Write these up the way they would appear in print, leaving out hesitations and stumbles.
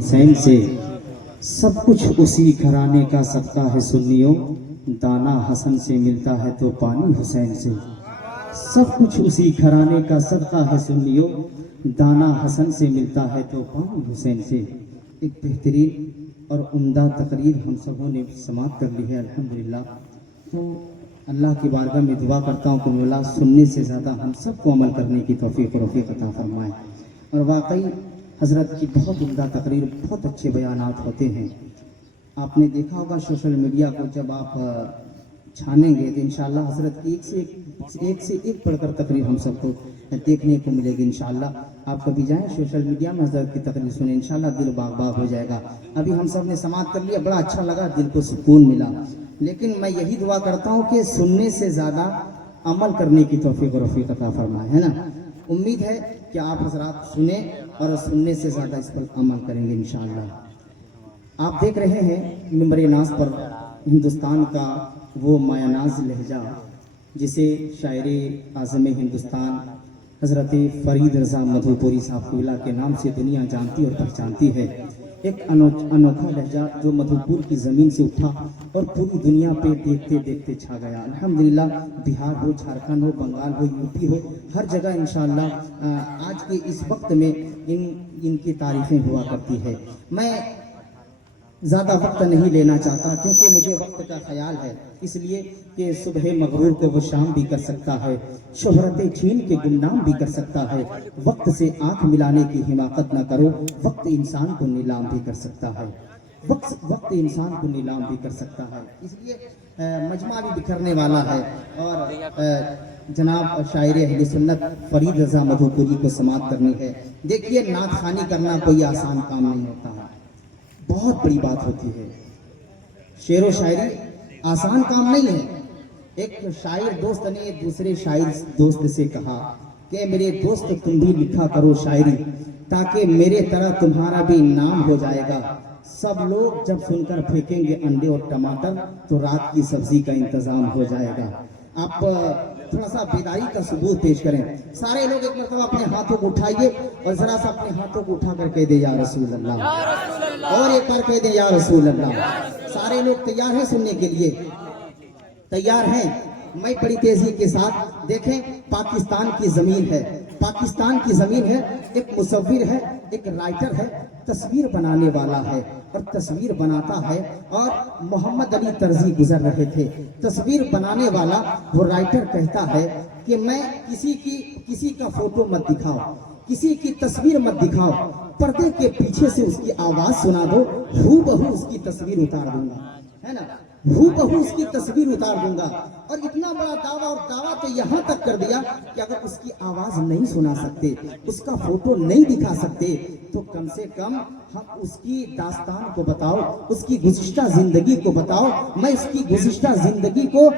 حسین سے سب کچھ اسی گھرانے کا صدقہ ہے سنیوں، دانا حسن سے ملتا ہے تو پانی حسین سے. سب کچھ اسی گھرانے کا صدقہ ہے سنیوں، دانا حسن سے ملتا ہے تو پانی حسین سے. ایک بہترین اور عمدہ تقریر ہم سبوں نے سماعت کر لی ہے الحمدللہ. تو اللہ کی بارگاہ میں دعا کرتا ہوں کہ مولا سننے سے زیادہ ہم سب کو عمل کرنے کی توفیق و رفیق عطا فرمائے. اور واقعی حضرت کی بہت عمدہ تقریر، بہت اچھے بیانات ہوتے ہیں. آپ نے دیکھا ہوگا سوشل میڈیا کو جب آپ چھانیں گے تو انشاءاللہ حضرت کی ایک سے ایک پڑھ کر تقریر ہم سب کو دیکھنے کو ملے گی انشاءاللہ. آپ کبھی جائیں سوشل میڈیا میں حضرت کی تقریر سنیں، انشاءاللہ دل باغ باغ ہو جائے گا. ابھی ہم سب نے سماعت کر لیا، بڑا اچھا لگا، دل کو سکون ملا. لیکن میں یہی دعا کرتا ہوں کہ سننے سے زیادہ عمل کرنے کی توفیق و رفیق عطا فرمائے، ہے نا. امید ہے کہ آپ حضرات سنیں اور سننے سے زیادہ اس پر عمل کریں گے انشاءاللہ. آپ دیکھ رہے ہیں منبر ناز پر ہندوستان کا وہ مایہ ناز لہجہ جسے شاعر اعظم ہندوستان حضرت فرید رضا مدھوپوری صاحب قبلہ کے نام سے دنیا جانتی اور پہچانتی ہے. ایک انوکھا لہجہ جو مدھوپور کی زمین سے اٹھا اور پوری دنیا پہ دیکھتے دیکھتے چھا گیا. الحمدللہ بہار ہو، جھارکھنڈ ہو، بنگال ہو، یو پی ہو، ہر جگہ انشاءاللہ آج کے اس وقت میں ان کی تعریفیں ہوا کرتی ہے. میں زیادہ وقت نہیں لینا چاہتا کیونکہ مجھے وقت کا خیال ہے، اس لیے کہ صبح مغرور کو وہ شام بھی کر سکتا ہے، شہرت چھین کے گمنام بھی کر سکتا ہے. وقت سے آنکھ ملانے کی حماقت نہ کرو، وقت انسان کو نیلام بھی کر سکتا ہے. وقت انسان کو نیلام بھی کر سکتا ہے. اس لیے مجمع بھی بکھرنے والا ہے اور جناب شاعر اہل سنت فرید رضا مدھوپوری کو سماعت کرنی ہے. دیکھیے نعت خوانی کرنا کوئی آسان کام نہیں ہوتا ہے، بہت بڑی بات ہوتی ہے. شعر و شاعری آسان کام نہیں ہے. ایک شاعر دوست نے دوسرے شاعر دوست سے کہا کہ میرے دوست تم بھی لکھا کرو شاعری تاکہ میرے طرح تمہارا بھی نام ہو جائے گا. سب لوگ جب سن کر پھینکیں گے انڈے اور ٹماٹر تو رات کی سبزی کا انتظام ہو جائے گا. آپ تھوڑا سا بیداری کا ثبوت پیش کریں. سارے لوگ ایک مرتبہ اپنے ہاتھوں کو اٹھائیے اور ذرا سا اپنے ہاتھوں کو اٹھا کر کہہ دے یا رسول اللہ، اور ایک بار کہہ دے یا رسول اللہ. سارے لوگ تیار ہیں سننے کے لیے؟ تیار ہیں؟ میں بڑی تیزی کے ساتھ دیکھیں، پاکستان کی زمین ہے، پاکستان کی زمین ہے. ایک مصور ہے، ایک رائٹر ہے، تصویر بنانے والا ہے اور تصویر بناتا ہے. اور محمد علی طرزی گزر رہے تھے. تصویر بنانے والا وہ رائٹر کہتا ہے کہ میں کسی کا فوٹو مت دکھاؤ، کسی کی تصویر مت دکھاؤ، پردے کے پیچھے سے اس کی آواز سنا دو، ہو بہو اس کی تصویر اتار دوں گا، ہے نا، ہو بہو اس کی تصویر اتار دوں گا. اور اتنا بڑا دعویٰ، اور دعویٰ تو یہاں تک کر دیا کہ اگر اس کی آواز نہیں سنا سکتے، اس کا فوٹو نہیں دکھا سکتے، تو کم سے کم ہم اس کی داستان کو بتاؤ، اس کی گزشتہ زندگی کو بتاؤ. میں اس کی گزشتہ زندگی کو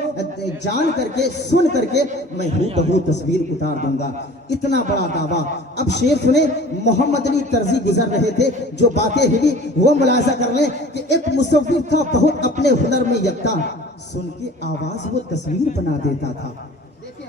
جان کر کے، سن کر کے میں ہو بہو تصویر اتار دوں گا. اتنا بڑا دعویٰ. اب شعر سنیں، محمد علی طرزی گزر رہے تھے، جو باتیں ہوئی وہ ملاحظہ کر لیں کہ ایک مصور تھا بہت اپنے ہنر میں یکتا، سن کے آواز وہ تصویر بنا دیتا تھا. دیکھیں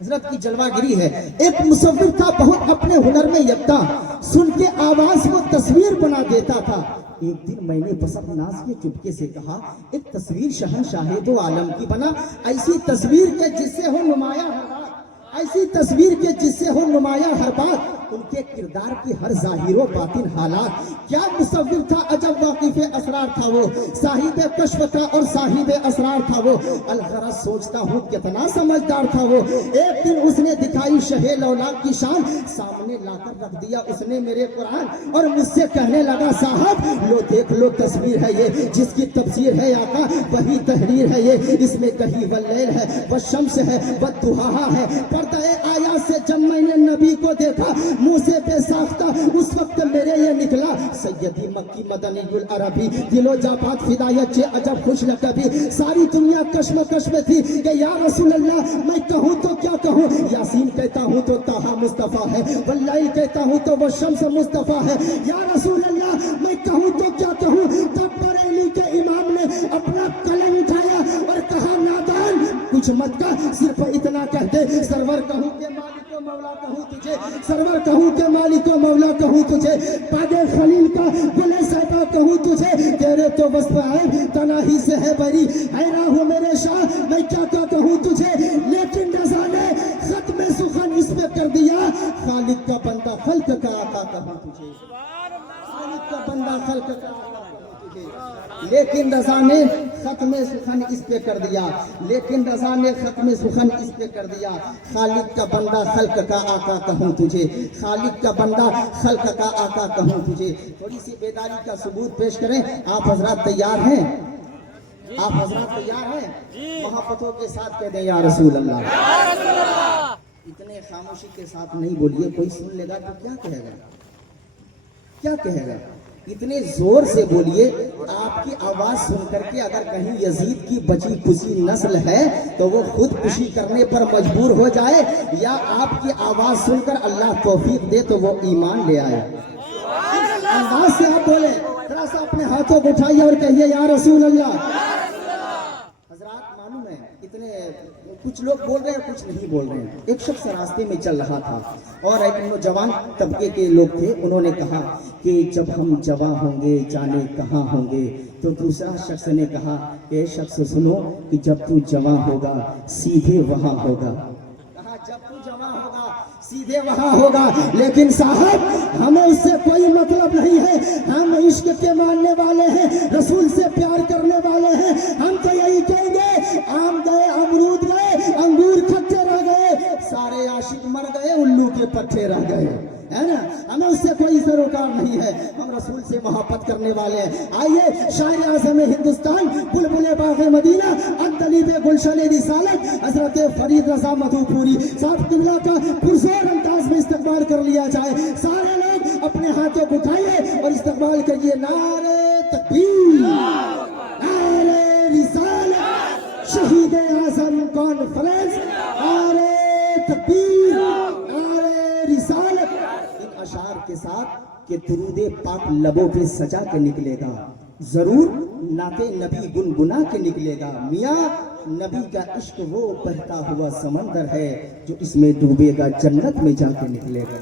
حضرت کی جلوہ گری ہے. ایک مصور تھا بہت اپنے ہنر میں یکتا، سن کے آواز وہ تصویر بنا دیتا تھا. ایک دن میں نے بس اپنے ناز کے چپکے سے کہا، ایک تصویر شہنشاہ دو عالم کی بنا، ایسی تصویر کے جس سے ہو نمایاں ہر بات، ایسی تصویر کے جس سے ہو نمایاں ہر بات، ان کے کردار کی ہر ظاہر و باطن حالات. کیا مصور تھا، عجب واقف اسرار تھا وہ، صاحب کشف تھا اور صاحب اسرار تھا وہ. الغرض سوچتا ہوں کتنا سمجھدار تھا وہ. ایک دن اس نے دکھائی شہ لولاک کی شان، سامنے لا کر رکھ دیا اس نے میرے قرآن، اور مجھ سے کہنے لگا صاحب لو دیکھ لو تصویر ہے یہ، جس کی تفسیر ہے آقا وہی تحریر ہے یہ. اس میں کہیں واللیل ہے، والشمس ہے، والضحیٰ ہے. پردہ آیات سے جب میں نے نبی کو دیکھا، منہ سے بے ساختہ اس وقت میرے یہ نکلا، سیدی مکی مدنی العربی، دلو جابات فدایت چے عجب خوش لقبی. ساری دنیا کشمکش میں تھی کہ یا رسول اللہ میں کہوں تو کیا کہوں. یاسین کہتا ہوں تو طٰہٰ مصطفیٰ ہے، واللیل کہتا ہوں تو وہ شمس مصطفیٰ ہے. یا رسول اللہ میں کہوں تو کیا کہوں. تب بریلی کے امام نے اپنا قلم اٹھایا اور کہا نادان کچھ مت کا، صرف اتنا کہہ دے سرور کہوں کہ مالک و مولا کہوں تجھے، سرور کہوں کہ مالک و مولا کہوں تجھے. پاگے خلیل کا گلے تو وصف عیب تنہی سے ہے بری، حیران ہوں میرے شاہ میں کیا کیا کہوں تجھے، لیکن رضا نے ختم سخن اس پہ کر دیا، خالق کا بندہ خلق کا آقا کہوں تجھے، خالق کا بندہ خلق کا آقا کہوں تجھے، لیکن رضا نے ختم سخن اس پہ کر دیا، لیکن رضا نے ختم سخن اس پہ کر دیا، خالق کا بندہ خلق کا آقا کہوں تجھے، خالق کا بندہ خلق کا آقا کہوں تجھے۔ تھوڑی سی بیداری کا ثبوت پیش کریں، آپ حضرات تیار ہیں؟ آپ حضرات تیار ہیں؟ محبتوں کے ساتھ کہہ دیں یا رسول اللہ۔ اتنے خاموشی کے ساتھ نہیں بولیے، کوئی سن لے گا تو کیا کہے گا، کیا کہے گا؟ اتنے زور سے بولیے، آپ کی آواز سن کر کے اگر کہیں یزید کی بچی کسی نسل ہے تو وہ خودکشی کرنے پر مجبور ہو جائے، یا آپ کی آواز سن کر اللہ توفیق دے تو وہ ایمان لے آئے۔ انداز سے آپ بولیں، ذرا سا اپنے ہاتھوں کو اٹھائیے اور کہیے یا رسول اللہ۔ حضرات معلوم ہے اتنے کچھ لوگ بول رہے ہیں کچھ نہیں بول رہے ہیں۔ ایک شخص راستے میں چل رہا تھا اور ایک نوجوان طبقے کے لوگ تھے، انہوں نے کہا کہ جب ہم جوان ہوں گے جانے کہاں ہوں گے، تو دوسرا شخص نے کہا اے شخص سنو کہ جب تو جوان ہوگا سیدھے وہاں ہوگا، کہا جب تو جوان ہوگا سیدھے وہاں ہوگا، لیکن صاحب ہمیں اس سے کوئی مطلب نہیں ہے، ہم عشق کے ماننے والے ہیں، رسول سے پیار کرنے والے ہیں، ہم تو یہی کہیں گے آم گئے امرود گئے انگور کھٹے رہ گئے، سارے عاشق مر گئے الو کے پٹھے رہ گئے، ہے نا، ہمیں اس سے کوئی سروکار نہیں ہے، ہم رسول سے محبت کرنے والے ہیں۔ آئیے شاعر اعظم ہندوستان بلبل باغ مدینہ اندلیب گلشن رسالت حضرت فرید رضا مدھو پوری صاحب قبلہ کا پرزور انداز میں استقبال کر لیا جائے، سارے لوگ اپنے ہاتھوں کو اٹھائیے اور استقبال کریے، نعرہ تکبیر، نعرہ رسالت، شہید اعظم کانفرنس، نعرہ تکبیر، نعرہ رسالت۔ ان اشعار کے ساتھ کہ درود پاک لبوں پہ سجا کے نکلے گا، ضرور نعت نبی گنگنا کے نکلے گا، میاں نبی کا عشق وہ بہتا ہوا سمندر ہے جو اس میں ڈوبے گا جنت میں جا کے نکلے گا۔